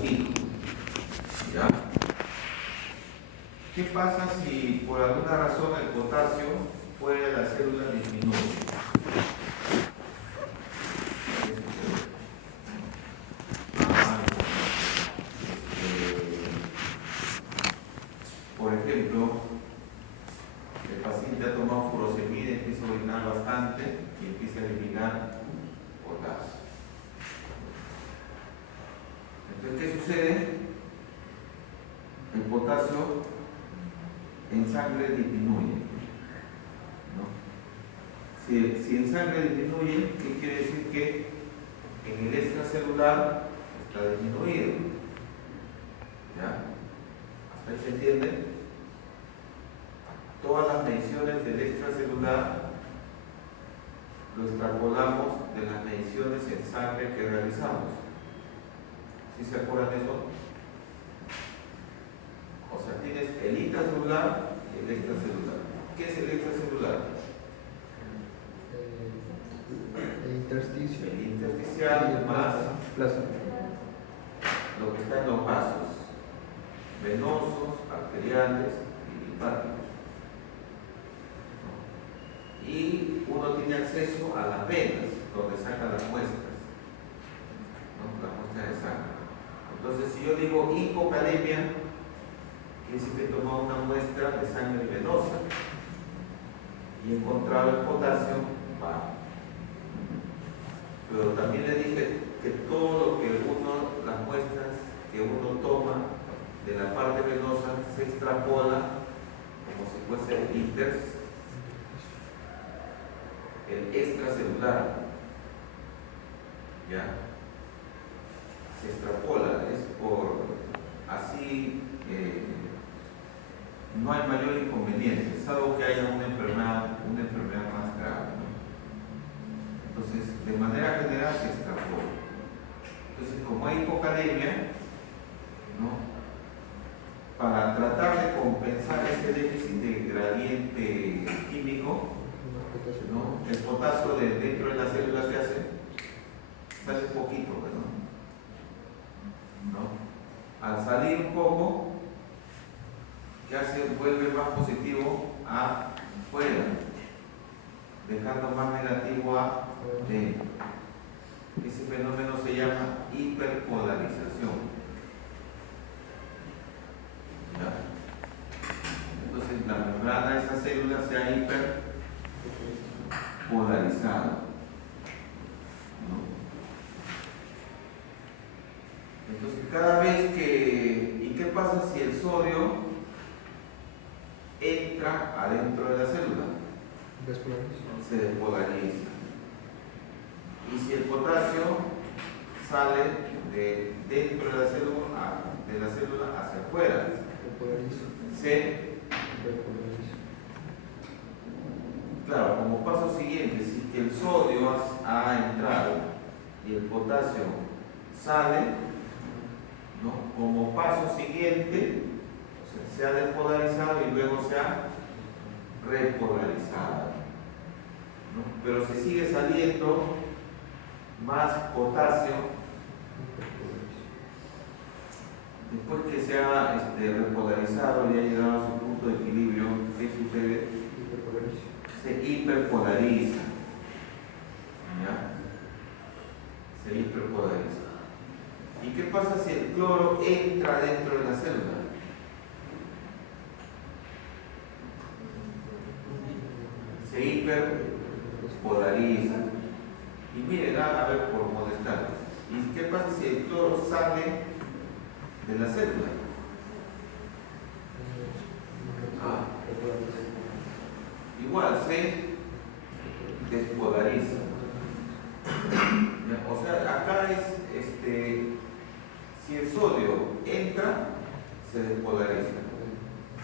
unido. ¿Ya? ¿Qué pasa si por alguna razón el potasio fuera de la célula disminuye? Por ejemplo, el paciente ha tomado furosemida, empieza a orinar bastante y empieza a eliminar potasio. Entonces, ¿qué sucede? El potasio en sangre disminuye, ¿no? Si en sangre disminuye, ¿qué quiere decir? Que en el extracelular está disminuido. ¿Ya? ¿Hasta ahí se entiende? Todas las mediciones del extracelular lo extrapolamos de las mediciones en sangre que realizamos. ¿Sí se acuerdan de eso? O sea, tienes el intracelular y el extracelular. ¿Qué es el extracelular? El intersticio. El intersticial más plasma. lo que está en los vasos venosos, arteriales y linfáticos. Y uno tiene acceso a las venas, donde sacan las muestras, ¿no? Las muestras de sangre. Entonces, si yo digo hipocalemia, quiere decir que he tomado una muestra de sangre venosa y he encontrado el potasio bajo. Pero también le dije que todo lo que las muestras que uno toma de la parte venosa se extrapola como si fuese el extracelular. ¿Ya? Se extrapola, es por así. No hay mayor inconveniente, salvo que haya una enfermedad más grave, ¿no? Entonces, de manera general se extrapola. Entonces, como hay hipocalemia, ¿no? Para tratar de compensar ese déficit de gradiente químico, ¿no? El potasio dentro de la célula que hace sale un poquito, ¿no? Al salir un poco, ¿qué hace? Vuelve más positivo afuera, dejando más negativo adentro. Ese fenómeno se llama hiperpolarización. ¿Ya? Entonces la membrana de esa célula se ha hiperpolarizado, ¿no? Entonces cada vez que... ¿Y qué pasa si el sodio entra adentro de la célula? Se despolariza. Y si el potasio sale de dentro de la célula hacia afuera, claro, como paso siguiente, si el sodio ha entrado y el potasio sale, ¿no? Como paso siguiente, o sea, se ha despolarizado y luego se ha repolarizado, ¿no? Pero si sigue saliendo más potasio, después que se ha repolarizado y ha llegado a su punto de equilibrio, ¿qué sucede? Se hiperpolariza. ¿Ya? Se hiperpolariza. ¿Y qué pasa si el cloro entra dentro de la célula? Se hiperpolariza. Y miren, a ver, por molestarles. ¿Y qué pasa si el cloro sale de la célula? Igual se despolariza. O sea, acá es si el sodio entra, se despolariza.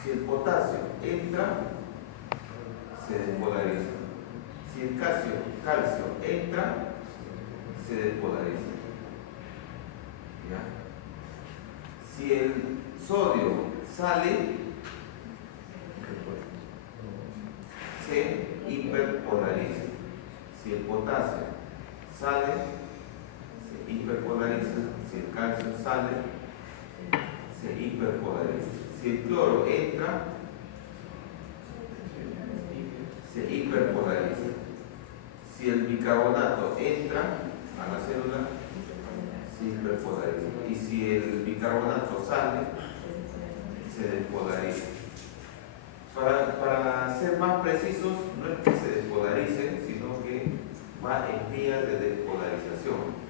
Si el potasio entra, se despolariza. Si el calcio entra, se despolariza. ¿Ya? Si el sodio sale, se hiperpolariza. Si el potasio sale, se hiperpolariza. Si el calcio sale, se hiperpolariza. Si el cloro entra, se hiperpolariza. Si el bicarbonato entra a la célula, se hiperpolariza. Y si el bicarbonato sale, se despolariza. Para ser más precisos, no es que se despolarice, sino que va en vías de despolarización.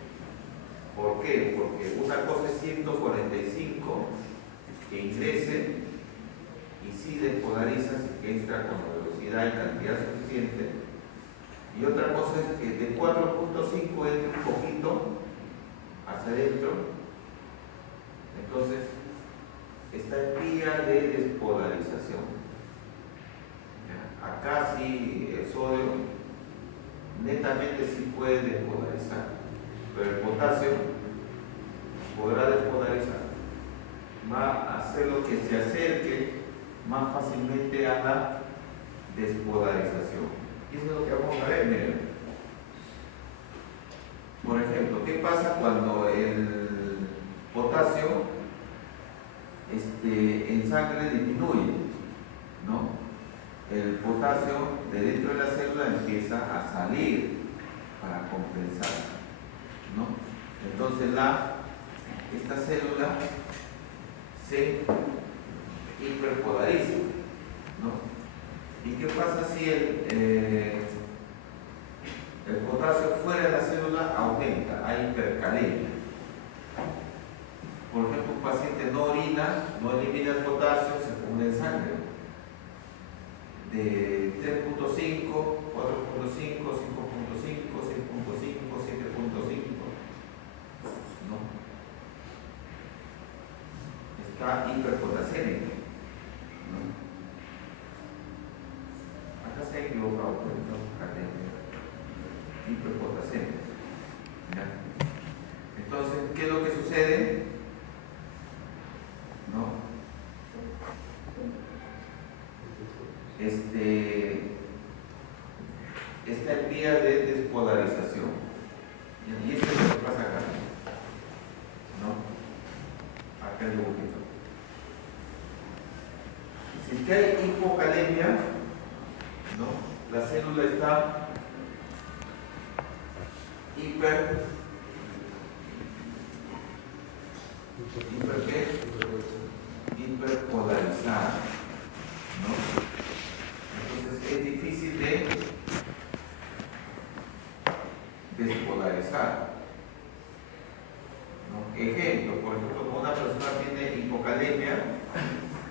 ¿Por qué? Porque una cosa es 145 que ingrese y sí despolariza, que entra con velocidad y cantidad suficiente. Y otra cosa es que de 4.5 entre un poquito hacia adentro. Entonces, está en vía de despolarización. Acá sí el sodio netamente sí puede despolarizar, pero el potasio podrá despolarizar. Va a hacer lo que se acerque más fácilmente a la despolarización. Y eso es lo que vamos a ver, miren. Por ejemplo, ¿qué pasa cuando el potasio en sangre disminuye? ¿No? El potasio de dentro de la célula empieza a salir para compensar, ¿no? Entonces esta célula se hiperpolariza, ¿no? ¿Y qué pasa si el potasio fuera de la célula aumenta? Hay hipercalemia. Por ejemplo, un paciente no orina, no elimina el potasio, se pone en sangre de 3.5, 4.5, 5.5, 6.5, 7.5, ¿no? Está hiperpotasémico, ¿no? Acá se ha equivocado, pero no, hiperpotasémico, ¿ya? Entonces, ¿qué es lo que sucede? ¿No? Está en vía de despolarización. Y esto es lo que pasa acá, ¿no? Acá el dibujito. Si es que hay hipocalemia, ¿no? La célula está hiperpolarizada, ¿no? Entonces es difícil de despolarizar, ¿no? Ejemplo, por ejemplo, cuando una persona tiene hipocalemia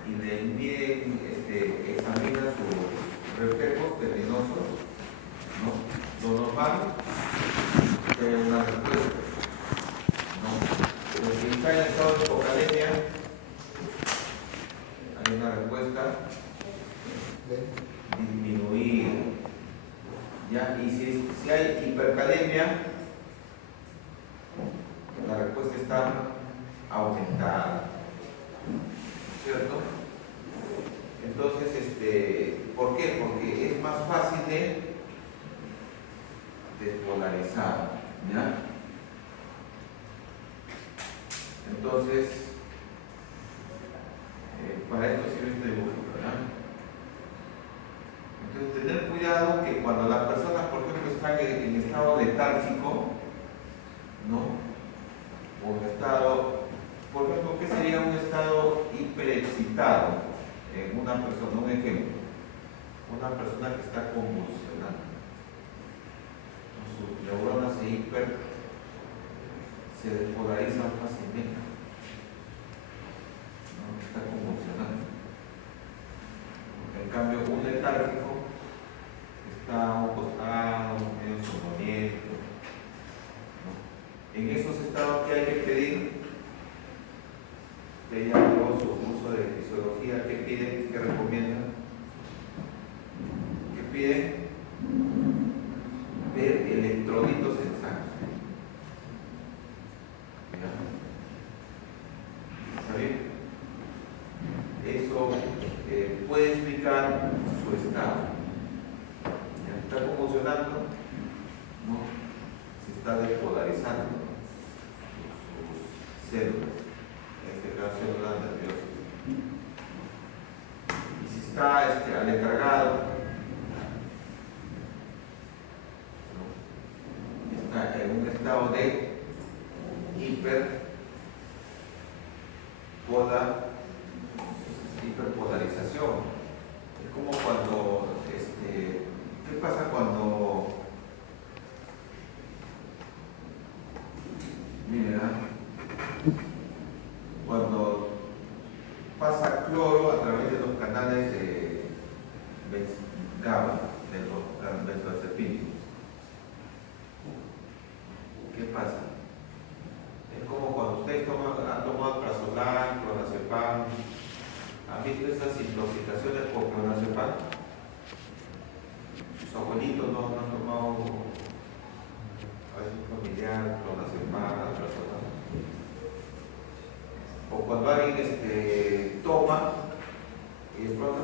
y le miden, examina sus reflejos terminosos, ¿no? Lo normal es una respuesta, ¿no? Pero si está en estado de hipocalemia, hay una respuesta disminuir, ¿ya? Y si hay hipercalemia, la respuesta está aumentada, ¿cierto? Entonces, ¿por qué? Porque es más fácil de despolarizar, ¿ya? Entonces, para esto sirve este dibujo, ¿verdad? Entonces, tener cuidado que cuando las personas, por ejemplo, están en estado letárgico, ¿no? O en estado, por ejemplo, ¿qué sería un estado hiperexcitado en una persona? Un ejemplo, una persona que está convulsionando, sus neuronas se despolarizan fácilmente, ¿no? Está convulsionando. En cambio, un letárgico está a un costado, medio somnoliento, ¿no? En esos estados que hay que pedir, usted ya llevó su curso de fisiología, ¿qué piden? ¿Qué recomiendan? ¿Qué piden? Ver electrolitos en sangre. está aletargado, ¿no? Está en un estado de hiperpolarización. Es como cuando, ¿qué pasa mira, cuando pasa cloro a través de los canales de GABA, de los benzodiazepínicos? ¿Qué pasa? Es como cuando ustedes han tomado prazolam, clonazepam. ¿Han visto esas intoxicaciones por clonazepam? Sus abuelitos no han tomado, a veces familiar, clonazepam, prazolam. O cuando alguien toma y de pronto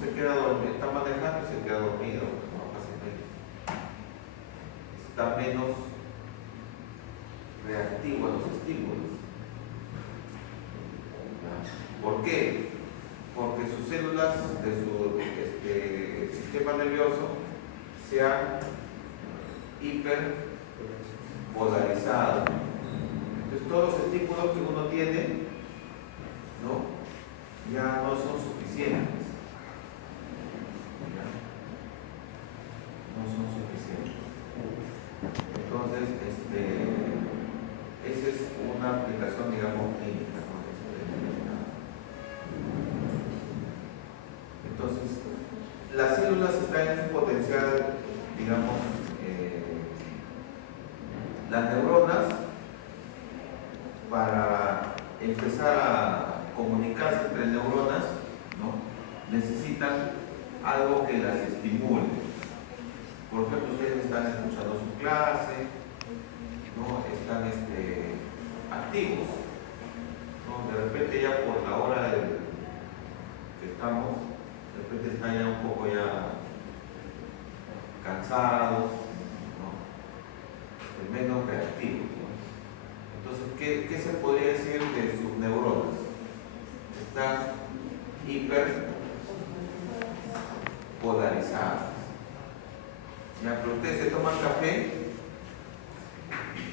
se queda dormido, está manejando y se queda dormido, no pasa nada. Está menos reactivo a los estímulos. ¿Por qué? Porque sus células de su sistema nervioso se han hiperpolarizado. Entonces todos los estímulos que uno tiene, ¿no?, ya no son suficientes. ¿Ya? No son suficientes. Entonces, esa es una aplicación, digamos, clínica, ¿no? Entonces, las células están en su potencial, digamos, las neuronas, para empezar a comunicarse entre neuronas, ¿no?, necesitan algo que las estimule. Por ejemplo, ustedes están escuchando su clase, ¿no?, están activos, ¿no? De repente ya por la hora que estamos, de repente están ya un poco ya cansados, ¿no?, menos reactivos, ¿no? Entonces, ¿qué se podría decir de sus neuronas? Están hiperpolarizadas. Ya, pero ustedes se toman café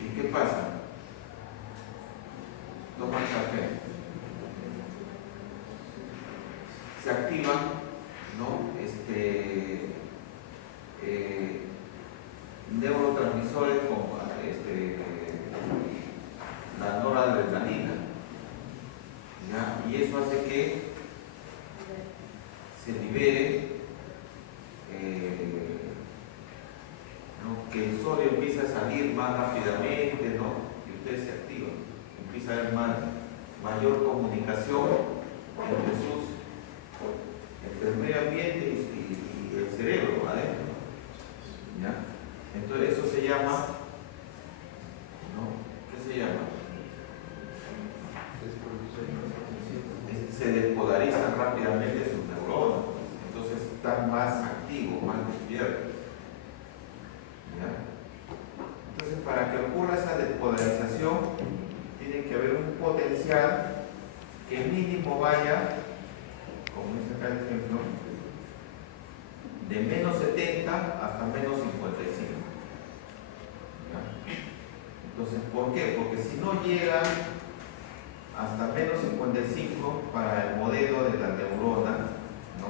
y ¿qué pasa? Toman café, se activan, ¿no?, neurotransmisores como la noradrenalina, ¿ya? Y eso hace que se libere, ¿no?, que el sodio empiece a salir más rápidamente, ¿no?, y ustedes se activan, empieza a haber mayor comunicación entre el medio ambiente y el cerebro adentro, ¿ya? Entonces eso se llama, ¿no?, ¿qué se llama? Se despolarizan rápidamente sus neuronas, entonces están más activos, más despiertos, ¿ya? Entonces, para que ocurra esa despolarización, tiene que haber un potencial que mínimo vaya, como dice acá el ejemplo, de menos 70 hasta menos 55. ¿Ya? Entonces, ¿por qué? Porque si no llega hasta menos 55 para el modelo de la neurona, ¿no?,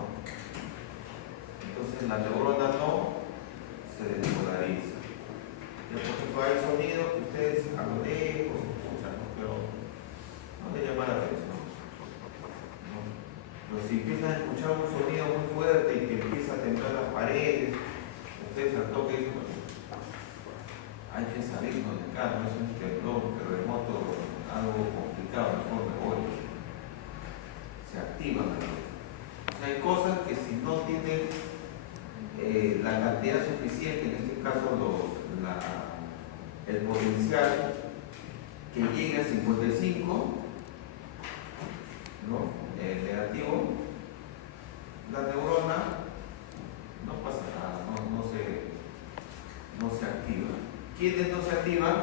entonces la neurona no se despolariza. Por ejemplo, hay sonidos que ustedes a lo lejos escuchan, ¿no?, pero no le llama la atención, ¿no? Pero si empiezan a escuchar un sonido muy fuerte y que empieza a temblar las paredes, ustedes al toque dicen, hay que salirnos de acá, no es un temblor, un terremoto, algo complicado, mejor me voy. Se activan. O sea, hay cosas que si no tienen la cantidad suficiente, en este caso el potencial que llegue a 55, ¿no?, negativo, la neurona no pasa nada, no se activa. ¿Quiénes no se activan?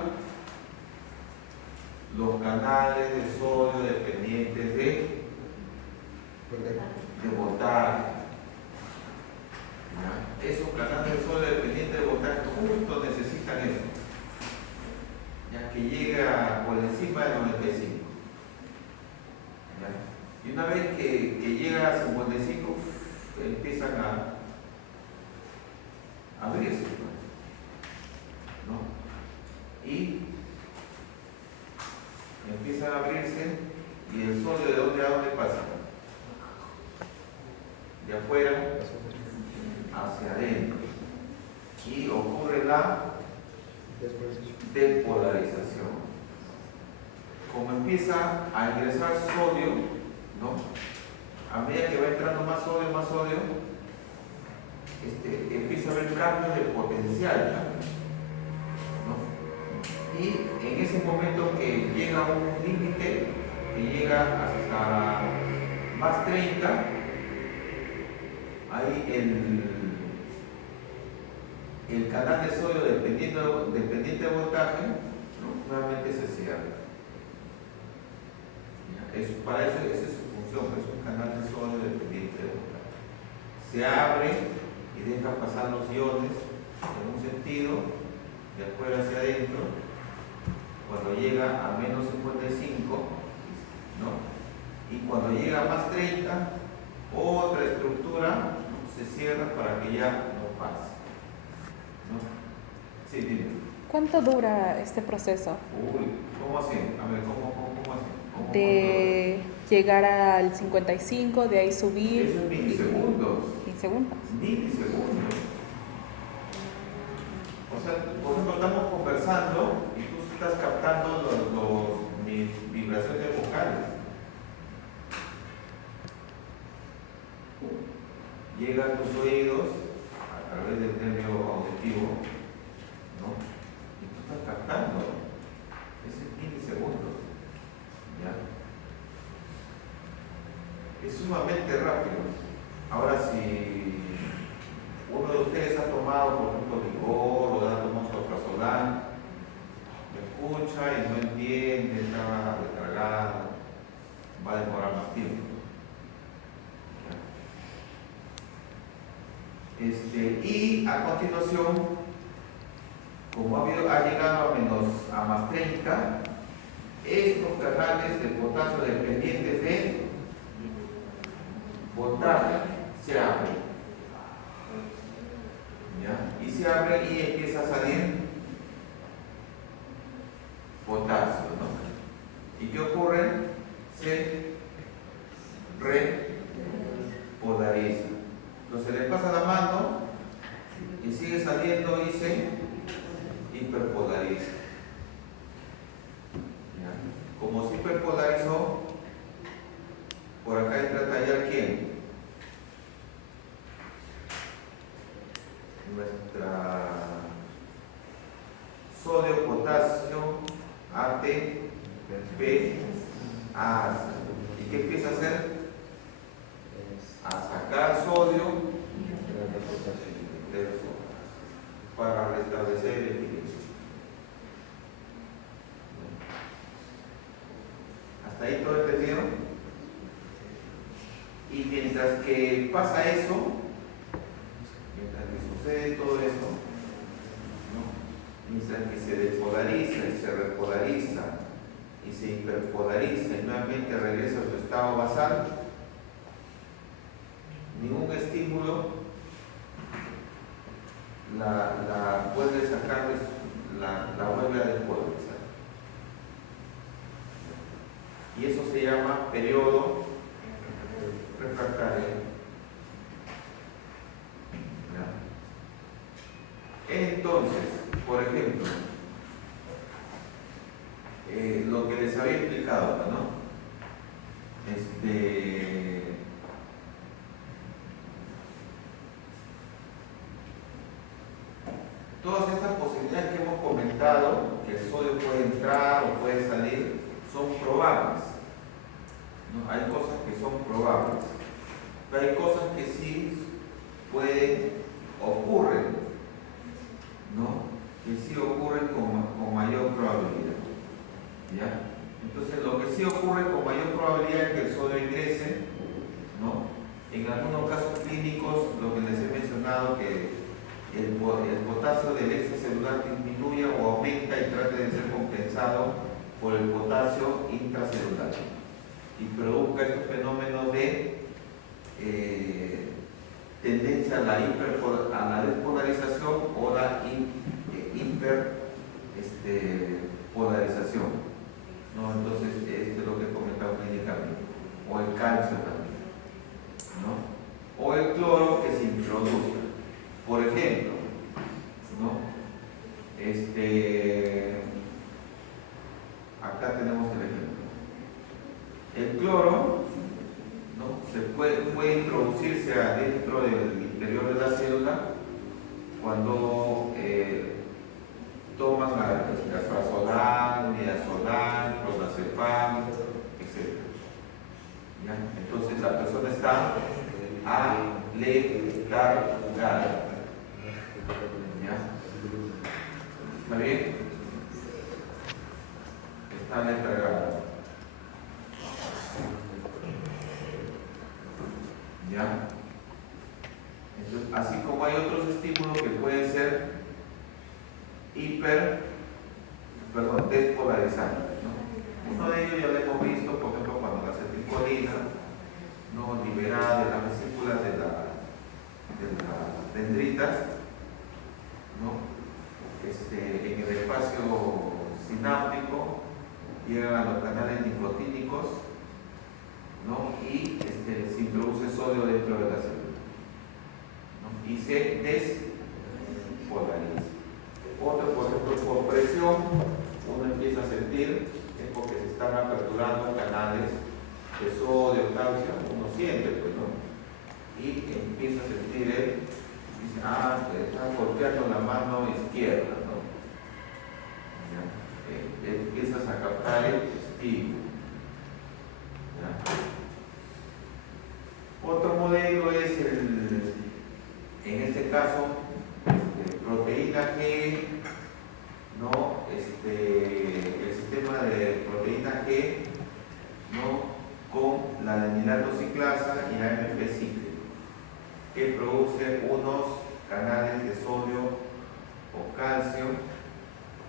Los canales de sodio dependientes de voltaje. una vez que llega a 55, empiezan a abrirse, ¿no? Y empiezan a abrirse y el sodio de dónde a dónde pasa, de afuera hacia adentro, y ocurre la despolarización. Como empieza a ingresar sodio, ¿no? A medida que va entrando más sodio, empieza a haber cambios de potencial, ¿no? Y en ese momento que llega a un límite, que llega hasta más 30, ahí el canal de sodio dependiente de voltaje, ¿no? Nuevamente se cierra. Para eso esa es su función, es un canal de sodio dependiente de voltaje. Se abre y deja pasar los iones en un sentido, de afuera hacia adentro. Cuando llega a menos 55, ¿no? Y cuando llega a más 30, otra estructura, ¿no? Se cierra para que ya no pase, ¿no? Sí, dime. ¿Cuánto dura este proceso? Uy, ¿cómo así? A ver, ¿cómo así? De llegar al 55, de ahí subir. Eso es milisegundos. Milisegundos. Milisegundos. O sea, por ejemplo, estamos conversando y tú estás captando mis vibraciones vocales. Llega a tus oídos a través del nervio auditivo, ¿no? Y tú estás captando. Ese es milisegundos. ¿Ya? Es sumamente rápido. Ahora, si uno de ustedes ha tomado, por ejemplo, licor o ha tomado soprasolán, me escucha y no entiende, está recargado, va a demorar más tiempo. Y a continuación, como ha llegado a más 30, estos canales de potasio dependientes de voltaje se abren. ¿Ya? Y se abre y empieza a salir potasio, ¿no? ¿Y qué ocurre? Se repolariza. Entonces le pasa la mano y sigue saliendo y se hiperpolariza. ¿Ya? Como se hiperpolarizó, por acá entra a tallar ¿quién? Nuestra sodio, potasio, ATP, ácido. ¿Y qué empieza a hacer? A sacar sodio del potasio para restablecer el equilibrio. ¿Hasta ahí todo entendido? Y mientras que pasa eso, mientras que sucede todo eso, ¿no? Mientras que se despolariza y se repolariza y se hiperpolariza y nuevamente regresa a su estado basal, ningún estímulo la vuelve a sacar, la vuelve a despolarizar. Y eso se llama periodo refractario. ¿Ya? Entonces, por ejemplo, lo que les había explicado, ¿no? Todas estas posibilidades que hemos comentado, que el sodio puede entrar o puede salir, son probables, ¿no? Hay cosas que son probables, pero hay cosas que sí ocurren, ¿no? Que sí ocurren con mayor probabilidad. ¿Ya? Entonces, lo que sí ocurre con mayor probabilidad es que el sodio ingrese, ¿no? En algunos casos clínicos, lo que les he mencionado, que el potasio del extracelular disminuya o aumenta y trate de ser compensado por el potasio intracelular y produzca estos fenómenos El cloro, ¿no? puede introducirse adentro del interior de la célula cuando toman alprazolam, midazolam, clonazepam, etc. ¿Ya? Entonces la persona está aletargada. ¿Ya? ¿Está bien? Está aletargada. ¿Ya? Entonces, así como hay otros estímulos que pueden ser despolarizantes, ¿no? Uno de ellos ya lo hemos visto, por ejemplo, cuando la acetilcolina, ¿no? Liberada de las vesículas de las dendritas, ¿no? En el espacio sináptico llegan a los canales nicotínicos, ¿no? Y se introduce sodio dentro de la célula, ¿no? Y se despolariza. Otro, por ejemplo, por presión, uno empieza a sentir, es porque se están aperturando canales de sodio, calcio, uno siente, pues, ¿no? Y empieza a sentir dice, está golpeando la mano izquierda, ¿no? ¿Ya? Empiezas a captar el estímulo. Otro modelo es en este caso, proteína G, ¿no? El sistema de proteína G, ¿no? Con la adenilatociclasa y AMP cíclico, que produce unos canales de sodio o calcio,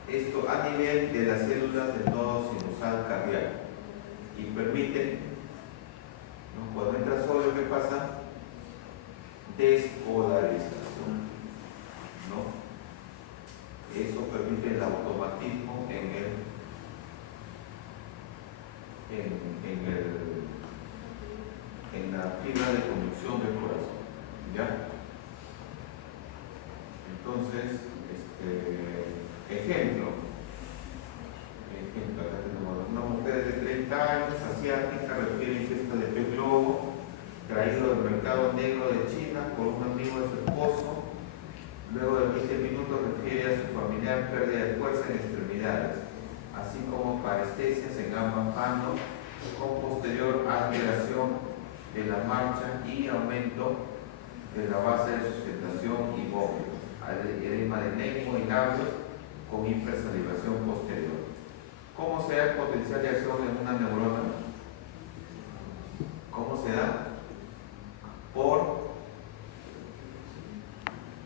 esto a nivel de las células del nodo sinusal cardíaco, y permite, ¿no? Cuando entra sodio, ¿qué pasa? Despolarización, ¿no? Eso permite el automatismo en la fibra de conducción del corazón, ¿ya? Entonces, ejemplo, acá tenemos una mujer de 30 años, asiática, refiere ingesta de pez globo, traído del mercado negro de China por un amigo de su esposo. Luego de 20 minutos refiere a su familiar pérdida de fuerza en extremidades, así como parestesias en ambas manos, con posterior alteración de la marcha y aumento de la base de sustentación y vómitos, edema de lengua y labios con hipersalivación posterior. ¿Cómo se da el potencial de acción en una neurona? ¿Cómo se da? Por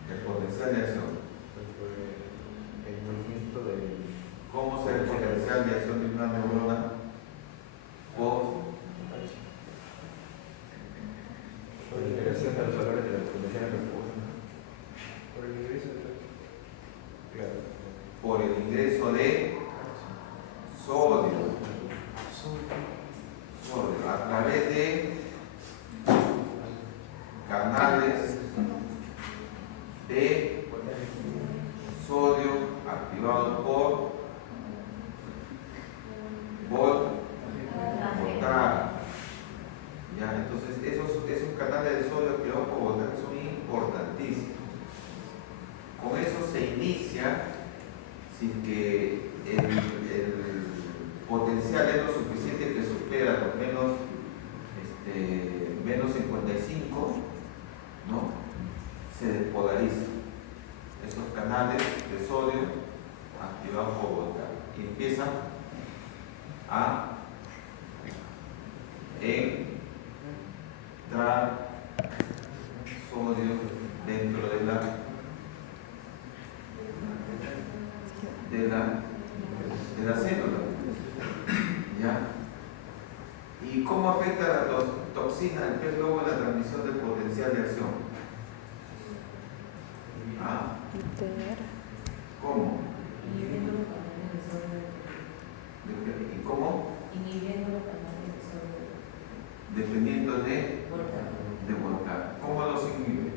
el potencial de acción. El movimiento de... ¿Cómo se da el potencial de acción de una neurona? Por la liberación de los valores de la fundación nerviosa. Por el ingreso de... Claro. Por el ingreso de sodio. Sodio a través de canales de sodio activados por voltaje. ¿Ya? Entonces esos canales de sodio activados por voltaje son importantísimos. Con eso se inicia, sin que el potencial es lo suficiente que supera los menos 55, ¿no? Se despolariza esos canales de sodio activados por voltaje y empiezan a entrar sodio dentro de la célula. ¿Ya? ¿Y cómo afecta la toxina del pez globo en la transmisión del potencial de acción? ¿Cómo? ¿Y cómo? Dependiendo de voltaje. ¿Cómo los inhibe?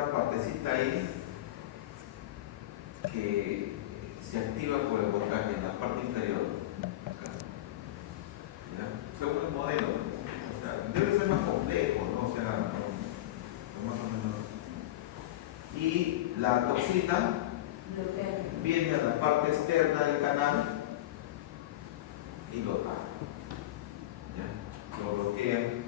esta partecita ahí que se activa por el voltaje en la parte inferior. Acá. ¿Ya? Según el modelo, o sea, debe ser más complejo, ¿no? O sea, más o menos. Y la toxina viene a la parte externa del canal y lo tapa. ¿Ya? Lo bloquea